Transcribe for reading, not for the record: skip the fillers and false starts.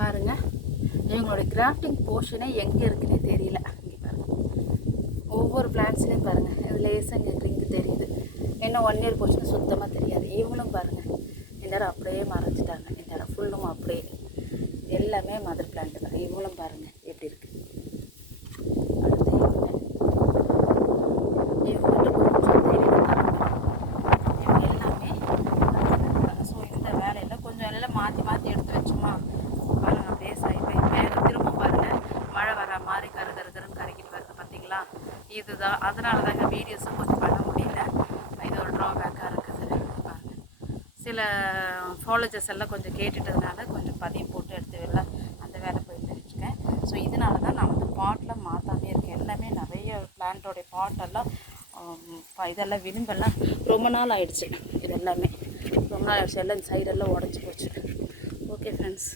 பாருங்கள், இவங்களோட கிராஃப்டிங் போர்ஷனே எங்கே இருக்குன்னே தெரியல. இங்கே பாருங்கள், ஒவ்வொரு பிளான்ட்ஸ்லேயும் பாருங்கள், இது லேசாக இங்கே தெரியுது. இன்னும் 1 இயர் போச்சுன்னா சுத்தமாக தெரியாது. இவங்களும் பாருங்கள், இந்த இடம் அப்படியே மறைச்சிட்டாங்க. இந்த இடம் ஃபுல்லும் அப்படியே எல்லாமே மதர் பிளான்ட்டு தான். இவங்களும் பாருங்கள் எப்படி இருக்குது. அடுத்து இவங்க கொஞ்சம் தெரியுது இவங்க எல்லாமே. ஸோ இந்த வேலையில் கொஞ்சம் எல்லாம் மாற்றி மாற்றி எடுத்து வச்சோமா பாருங்கள், அப்படியே சைபை மேலே திரும்ப பாருங்கள் மழை வர மாதிரி கருன்னு கரைக்கிட்டு வருது பார்த்தீங்களா. இதுதான் அதனால தான் எங்கள் வீடியோஸும் கொஞ்சம் பண்ண முடியல. இது ஒரு ட்ராபேக்காக இருக்குது பாருங்கள். சில ஃபாலோஜர்ஸ் எல்லாம் கொஞ்சம் கேட்டுட்டதுனால கொஞ்சம் பதியம் போட்டு எடுத்து எல்லாம் அந்த வேலை போயிட்டு இருக்கேன். ஸோ இதனால தான் நான் வந்து பாட்டில் மாற்றாமே இருக்கேன். எல்லாமே நிறைய பிளான்ட்டோடைய பாட்டெல்லாம் இதெல்லாம் விளிம்பெல்லாம் ரொம்ப நாள் ஆயிடுச்சு. இது எல்லாமே ரொம்ப நாள் ஆயிடுச்சு. எல்லாம் இந்த சைடெல்லாம் உடஞ்சி போச்சு. Okay friends.